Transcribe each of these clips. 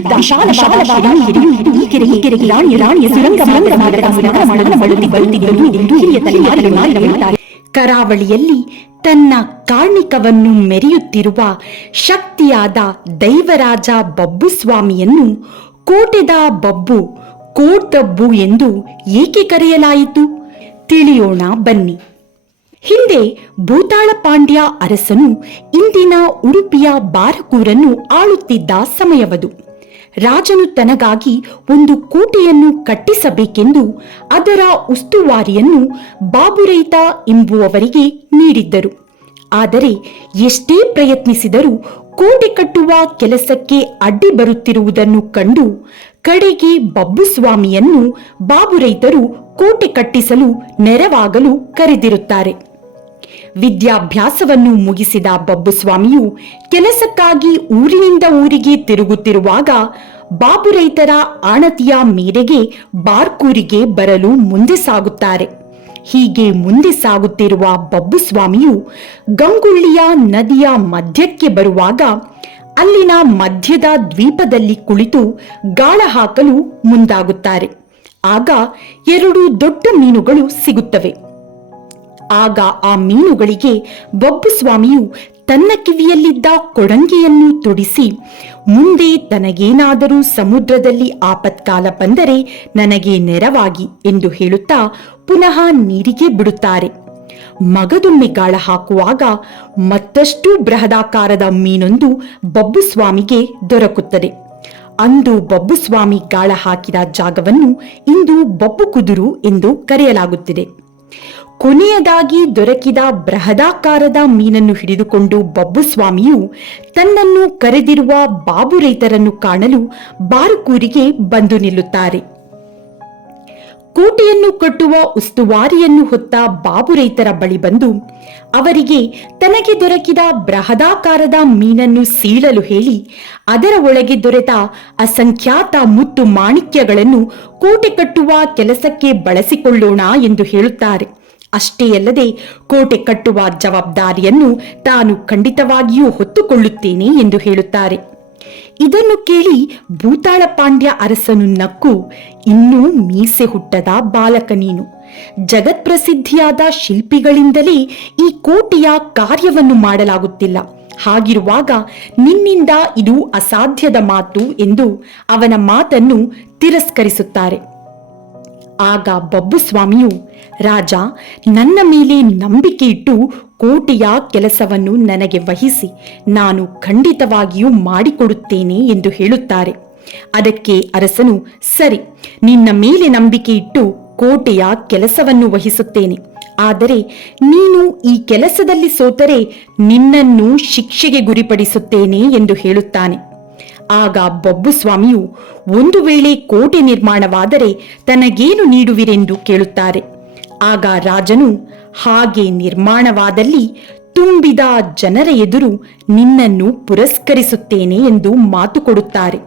ತುಂಬಿದ್ದ ವಿಶಾಲವಾದ ಈ ಕೆರೆಗೆ ರಾಣಿಯ ಸುರಂಗ ಬರುತ್ತಿದ್ದರು ಎಂದು ಹಿರಿಯ ತಲೆಮಾರಿಗಳು ಹೇಳುತ್ತಾರೆ. ಕರಾವಳಿಯಲ್ಲಿ ತನ್ನ ಕಾರ್ಣಿಕವನ್ನು ಮೆರೆಯುತ್ತಿರುವ ಶಕ್ತಿಯಾದ ದೈವರಾಜ ಬಬ್ಬುಸ್ವಾಮಿಯನ್ನು ಕೋಟೆದ ಬಬ್ಬು, ಕೋಟದಬ್ಬು ಎಂದು ಏಕೆ ಕರೆಯಲಾಯಿತು? ತಿಳಿಯೋಣ ಬನ್ನಿ. ಹಿಂದೆ ಭೂತಾಳ ಪಾಂಡ್ಯ ಅರಸನು ಇಂದಿನ ಉಡುಪಿಯ ಬಾರಕೂರನ್ನು ಆಳುತ್ತಿದ್ದ ಸಮಯವದು. ರಾಜನು ತನಗಾಗಿ ಒಂದು ಕೋಟೆಯನ್ನು ಕಟ್ಟಿಸಬೇಕೆಂದು ಅದರ ಉಸ್ತುವಾರಿಯನ್ನು ಬಾಬುರೈತ ಎಂಬುವವರಿಗೆ ನೀಡಿದ್ದರು. ಆದರೆ ಎಷ್ಟೇ ಪ್ರಯತ್ನಿಸಿದರೂ ಕೋಟೆ ಕಟ್ಟುವ ಕೆಲಸಕ್ಕೆ ಅಡ್ಡಿ ಬರುತ್ತಿರುವುದನ್ನು ಕಂಡು ಕಡೆಗೆ ಬಬ್ಬುಸ್ವಾಮಿಯನ್ನು ಬಾಬುರೈತರು ಕೋಟೆ ಕಟ್ಟಿಸಲು ನೆರವಾಗಲು ಕರೆದಿರುತ್ತಾರೆ. ವಿದ್ಯಾಭ್ಯಾಸವನ್ನು ಮುಗಿಸಿದ ಬಬ್ಬುಸ್ವಾಮಿಯು ಕೆಲಸಕ್ಕಾಗಿ ಊರಿನಿಂದ ಊರಿಗೆ ತಿರುಗುತ್ತಿರುವಾಗ ಬಾಬುರೈತರ ಆಣತಿಯ ಮೇರೆಗೆ ಬಾರ್ಕೂರಿಗೆ ಬರಲು ಮುಂದೆ ಸಾಗುತ್ತಾರೆ. ಹೀಗೆ ಮುಂದೆ ಸಾಗುತ್ತಿರುವ ಬಬ್ಬುಸ್ವಾಮಿಯು ಗಂಗುಳ್ಳಿಯ ನದಿಯ ಮಧ್ಯಕ್ಕೆ ಬರುವಾಗ ಅಲ್ಲಿನ ಮಧ್ಯದ ದ್ವೀಪದಲ್ಲಿ ಕುಳಿತು ಗಾಳ ಹಾಕಲು ಮುಂದಾಗುತ್ತಾರೆ. ಆಗ 2 ದೊಡ್ಡ ಮೀನುಗಳು ಸಿಗುತ್ತವೆ. ಆಗ ಆ ಮೀನುಗಳಿಗೆ ಬಬ್ಬುಸ್ವಾಮಿಯು ತನ್ನ ಕಿವಿಯಲ್ಲಿದ್ದ ಕೊಡಂಗಿಯನ್ನು ತೊಡಿಸಿ, ಮುಂದೆ ತನಗೇನಾದರೂ ಸಮುದ್ರದಲ್ಲಿ ಆಪತ್ಕಾಲ ಬಂದರೆ ನನಗೆ ನೆರವಾಗಿ ಎಂದು ಹೇಳುತ್ತಾ ಪುನಃ ನೀರಿಗೆ ಬಿಡುತ್ತಾರೆ. ಮಗದೊಮ್ಮೆ ಗಾಳ ಹಾಕುವಾಗ ಮತ್ತಷ್ಟು ಬೃಹದಾಕಾರದ ಮೀನೊಂದು ಬಬ್ಬುಸ್ವಾಮಿಗೆ ದೊರಕುತ್ತದೆ. ಅಂದು ಬಬ್ಬುಸ್ವಾಮಿ ಗಾಳ ಹಾಕಿದ ಜಾಗವನ್ನು ಇಂದು ಬಬ್ಬು ಕುದುರು ಎಂದು ಕರೆಯಲಾಗುತ್ತಿದೆ. ಕೊನೆಯದಾಗಿ ದೊರಕಿದ ಬೃಹದಾಕಾರದ ಮೀನನ್ನು ಹಿಡಿದುಕೊಂಡು ಬಬ್ಬುಸ್ವಾಮಿಯು ತನ್ನನ್ನು ಕರೆದಿರುವ ಬಾಬುರೈತರನ್ನು ಕಾಣಲು ಬಾರಕೂರಿಗೆ ಬಂದು ನಿಲ್ಲುತ್ತಾರೆ. ಕೋಟೆಯನ್ನು ಕಟ್ಟುವ ಉಸ್ತುವಾರಿಯನ್ನು ಹೊತ್ತ ಬಾಬುರೈತರ ಬಳಿ ಬಂದು ಅವರಿಗೆ ತನಗೆ ದೊರಕಿದ ಬೃಹದಾಕಾರದ ಮೀನನ್ನು ಸೀಳಲು ಹೇಳಿ ಅದರ ಒಳಗೆ ದೊರೆತ ಅಸಂಖ್ಯಾತ ಮುತ್ತು ಮಾಣಿಕ್ಯಗಳನ್ನು ಕೋಟೆ ಕಟ್ಟುವ ಕೆಲಸಕ್ಕೆ ಬಳಸಿಕೊಳ್ಳೋಣ ಎಂದು ಹೇಳುತ್ತಾರೆ. ಅಷ್ಟೇ ಅಲ್ಲದೆ ಕೋಟೆ ಕಟ್ಟುವ ಜವಾಬ್ದಾರಿಯನ್ನು ತಾನು ಖಂಡಿತವಾಗಿಯೂ ಹೊತ್ತುಕೊಳ್ಳುತ್ತೇನೆ ಎಂದು ಹೇಳುತ್ತಾರೆ. ಇದನ್ನು ಕೇಳಿ ಭೂತಾಳ ಪಾಂಡ್ಯ ಅರಸನು ನಕ್ಕು, ಇನ್ನೂ ಮೀಸೆ ಹುಟ್ಟದ ಬಾಲಕ ನೀನು, ಜಗತ್ಪ್ರಸಿದ್ಧಿಯಾದ ಶಿಲ್ಪಿಗಳಿಂದಲೇ ಈ ಕೋಟೆಯ ಕಾರ್ಯವನ್ನು ಮಾಡಲಾಗುತ್ತಿಲ್ಲ. ಹಾಗಿರುವಾಗ ನಿನ್ನಿಂದ ಇದು ಅಸಾಧ್ಯದ ಮಾತು ಎಂದು ಅವನ ಮಾತನ್ನು ತಿರಸ್ಕರಿಸುತ್ತಾರೆ. ಆಗ ಬಬ್ಬುಸ್ವಾಮಿಯು, ರಾಜ, ನನ್ನ ಮೇಲೆ ನಂಬಿಕೆ ಇಟ್ಟು ಕೋಟೆಯ ಕೆಲಸವನ್ನು ನನಗೆ ವಹಿಸಿ, ನಾನು ಖಂಡಿತವಾಗಿಯೂ ಮಾಡಿಕೊಡುತ್ತೇನೆ ಎಂದು ಹೇಳುತ್ತಾರೆ. ಅದಕ್ಕೆ ಅರಸನು, ಸರಿ, ನಿನ್ನ ಮೇಲೆ ನಂಬಿಕೆ ಇಟ್ಟು ಕೋಟೆಯ ಕೆಲಸವನ್ನು ವಹಿಸುತ್ತೇನೆ. ಆದರೆ ನೀನು ಈ ಕೆಲಸದಲ್ಲಿ ಸೋತರೆ ನಿನ್ನನ್ನು ಶಿಕ್ಷೆಗೆ ಗುರಿಪಡಿಸುತ್ತೇನೆ ಎಂದು ಹೇಳುತ್ತಾನೆ. ಆಗ ಬಬ್ಬುಸ್ವಾಮಿಯು, ಒಂದು ವೇಳೆ ಕೋಟೆ ನಿರ್ಮಾಣವಾದರೆ ತನಗೇನು ನೀಡುವಿರೆಂದು ಕೇಳುತ್ತಾರೆ. ಆಗ ರಾಜನು, ಹಾಗೆ ನಿರ್ಮಾಣವಾದಲ್ಲಿ ತುಂಬಿದ ಜನರ ಎದುರು ನಿನ್ನನ್ನು ಪುರಸ್ಕರಿಸುತ್ತೇನೆ ಎಂದು ಮಾತು ಕೊಡುತ್ತಾರೆ.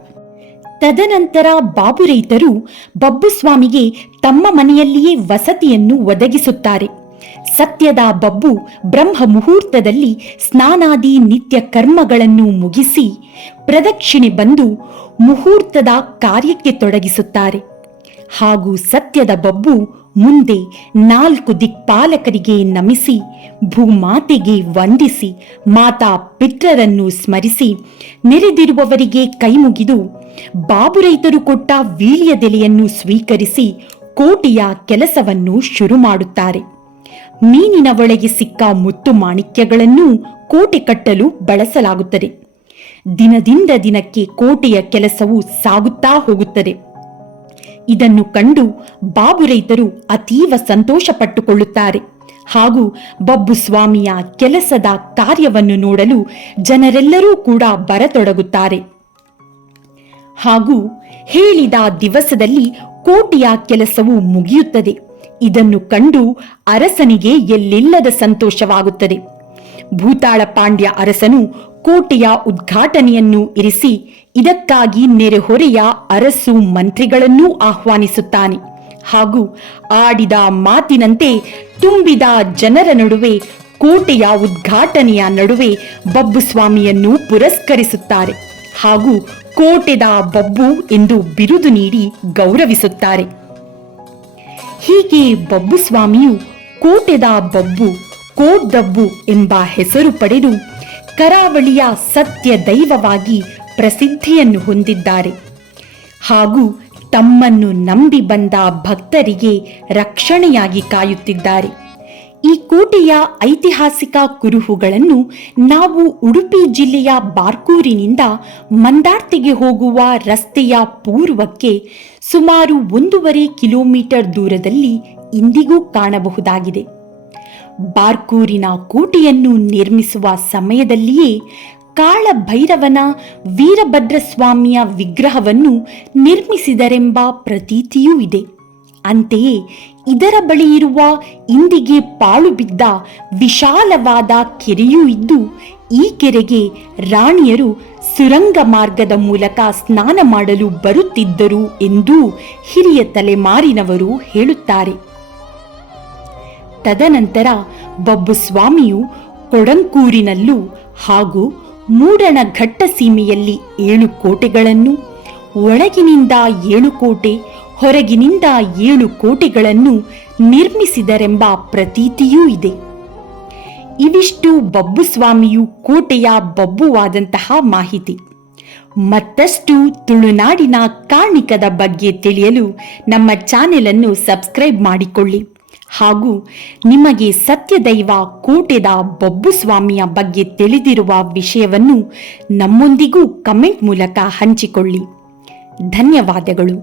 ತದನಂತರ ಬಾಬುರೈತರು ಬಬ್ಬುಸ್ವಾಮಿಗೆ ತಮ್ಮ ಮನೆಯಲ್ಲಿಯೇ ವಸತಿಯನ್ನು ಒದಗಿಸುತ್ತಾರೆ. ಸತ್ಯದ ಬಬ್ಬು ಬ್ರಹ್ಮ ಮುಹೂರ್ತದಲ್ಲಿ ಸ್ನಾನಾದಿ ನಿತ್ಯ ಕರ್ಮಗಳನ್ನು ಮುಗಿಸಿ ಪ್ರದಕ್ಷಿಣೆ ಬಂದು ಮುಹೂರ್ತದ ಕಾರ್ಯಕ್ಕೆ ತೊಡಗಿಸುತ್ತಾರೆ. ಹಾಗೂ ಸತ್ಯದ ಬಬ್ಬು ಮುಂದೆ 4 ದಿಕ್ಪಾಲಕರಿಗೆ ನಮಿಸಿ, ಭೂಮಾತೆಗೆ ವಂದಿಸಿ, ಮಾತಾ ಪಿತರನ್ನು ಸ್ಮರಿಸಿ, ನೆರೆದಿರುವವರಿಗೆ ಕೈಮುಗಿದು ಬಾಬುರೈತರು ಕೊಟ್ಟ ವೀಳ್ಯದೆಲೆಯನ್ನು ಸ್ವೀಕರಿಸಿ ಕೋಟೆಯ ಕೆಲಸವನ್ನು ಶುರು ಮಾಡುತ್ತಾರೆ. ಮೀನಿನ ಒಳಗೆ ಸಿಕ್ಕ ಮುತ್ತು ಮಾಣಿಕ್ಯಗಳನ್ನು ಕೋಟೆ ಕಟ್ಟಲು ಬಳಸಲಾಗುತ್ತದೆ. ದಿನದಿಂದ ದಿನಕ್ಕೆ ಕೋಟೆಯ ಕೆಲಸವು ಸಾಗುತ್ತಾ ಹೋಗುತ್ತದೆ. ಇದನ್ನು ಕಂಡು ಬಾಬುರೈತರು ಅತೀವ ಸಂತೋಷ ಪಟ್ಟುಕೊಳ್ಳುತ್ತಾರೆ. ಹಾಗೂ ಬಬ್ಬುಸ್ವಾಮಿಯ ಕೆಲಸದ ಕಾರ್ಯವನ್ನು ನೋಡಲು ಜನರೆಲ್ಲರೂ ಕೂಡ ಬರತೊಡಗುತ್ತಾರೆ. ಹಾಗೂ ಹೇಳಿದ ದಿವಸದಲ್ಲಿ ಕೋಟೆಯ ಕೆಲಸವು ಮುಗಿಯುತ್ತದೆ. ಇದನ್ನು ಕಂಡು ಅರಸನಿಗೆ ಎಲ್ಲಿಲ್ಲದ ಸಂತೋಷವಾಗುತ್ತದೆ. ಭೂತಾಳ ಪಾಂಡ್ಯ ಅರಸನು ಕೋಟೆಯ ಉದ್ಘಾಟನೆಯನ್ನು ಇರಿಸಿ ಇದಕ್ಕಾಗಿ ನೆರೆಹೊರೆಯ ಅರಸು ಮಂತ್ರಿಗಳನ್ನೂ ಆಹ್ವಾನಿಸುತ್ತಾನೆ. ಹಾಗೂ ಆಡಿದ ಮಾತಿನಂತೆ ತುಂಬಿದ ಜನರ ನಡುವೆ ಕೋಟೆಯ ಉದ್ಘಾಟನೆಯ ನಡುವೆ ಬಬ್ಬುಸ್ವಾಮಿಯನ್ನು ಪುರಸ್ಕರಿಸುತ್ತಾರೆ. ಹಾಗೂ ಕೋಟೆದ ಬಬ್ಬು ಎಂದು ಬಿರುದು ನೀಡಿ ಗೌರವಿಸುತ್ತಾರೆ. ಹೀಗೆ ಬಬ್ಬು ಸ್ವಾಮಿಯು ಕೋಟೆದ ಬಬ್ಬು, ಕೋಡ್ದಬ್ಬು ಎಂಬ ಹೆಸರು ಪಡೆದು ಕರಾವಳಿಯ ಸತ್ಯ ದೈವವಾಗಿ ಪ್ರಸಿದ್ಧಿಯನ್ನು ಹೊಂದಿದ್ದಾರೆ ಹಾಗೂ ತಮ್ಮನ್ನು ನಂಬಿ ಬಂದ ಭಕ್ತರಿಗೆ ರಕ್ಷಣೆಯಾಗಿ ಕಾಯುತ್ತಿದ್ದಾರೆ. ಈ ಕೋಟೆಯ ಐತಿಹಾಸಿಕ ಕುರುಹುಗಳನ್ನು ನಾವು ಉಡುಪಿ ಜಿಲ್ಲೆಯ ಬಾರ್ಕೂರಿನಿಂದ ಮಂದಾರ್ತಿಗೆ ಹೋಗುವ ರಸ್ತೆಯ ಪೂರ್ವಕ್ಕೆ ಸುಮಾರು 1.5 ಕಿಲೋಮೀಟರ್ ದೂರದಲ್ಲಿ ಇಂದಿಗೂ ಕಾಣಬಹುದಾಗಿದೆ. ಬಾರ್ಕೂರಿನ ಕೋಟೆಯನ್ನು ನಿರ್ಮಿಸುವ ಸಮಯದಲ್ಲಿಯೇ ಕಾಳಭೈರವನ ವೀರಭದ್ರಸ್ವಾಮಿಯ ವಿಗ್ರಹವನ್ನು ನಿರ್ಮಿಸಿದರೆಂಬ ಪ್ರತೀತಿಯೂ ಇದೆ. ಅಂತೆಯೇ ಇದರ ಬಳಿ ಇರುವ ಇಂದಿಗೆ ಪಾಳು ಬಿದ್ದ ವಿಶಾಲವಾದ ಕೆರೆಯೂ ಇದ್ದು, ಈ ಕೆರೆಗೆ ರಾಣಿಯರು ಸುರಂಗ ಮಾರ್ಗದ ಮೂಲಕ ಸ್ನಾನ ಮಾಡಲು ಬರುತ್ತಿದ್ದರು ಎಂದು ಹಿರಿಯ ತಲೆಮಾರಿನವರು ಹೇಳುತ್ತಾರೆ. ತದನಂತರ ಬಬ್ಬು ಸ್ವಾಮಿಯು ಕೊಡಂಕೂರಿನಲ್ಲೂ ಹಾಗೂ ಮೂಡಣಘಟ್ಟ ಸೀಮೆಯಲ್ಲಿ 7 ಕೋಟೆಗಳನ್ನು, ಒಳಗಿನಿಂದ 7 ಕೋಟೆ, ಹೊರಗಿನಿಂದ 7 ಕೋಟೆಗಳನ್ನು ನಿರ್ಮಿಸಿದರೆಂಬ ಪ್ರತೀತಿಯೂ ಇದೆ. ಇವಿಷ್ಟು ಬಬ್ಬು ಸ್ವಾಮಿಯು ಕೋಟೆಯ ಬಬ್ಬುವಾದಂತಹ ಮಾಹಿತಿ. ಮತ್ತಷ್ಟು ತುಳುನಾಡಿನ ಕಾಣಿಕದ ಬಗ್ಗೆ ತಿಳಿಯಲು ನಮ್ಮ ಚಾನೆಲ್ ಅನ್ನು ಸಬ್ಸ್ಕ್ರೈಬ್ ಮಾಡಿಕೊಳ್ಳಿ ಹಾಗೂ ನಿಮಗೆ ಸತ್ಯದೈವ ಕೋಟೆದ ಬಬ್ಬು ಸ್ವಾಮಿಯ ಬಗ್ಗೆ ತಿಳಿದಿರುವ ವಿಷಯವನ್ನು ನಮ್ಮೊಂದಿಗೂ ಕಮೆಂಟ್ ಮೂಲಕ ಹಂಚಿಕೊಳ್ಳಿ. ಧನ್ಯವಾದಗಳು.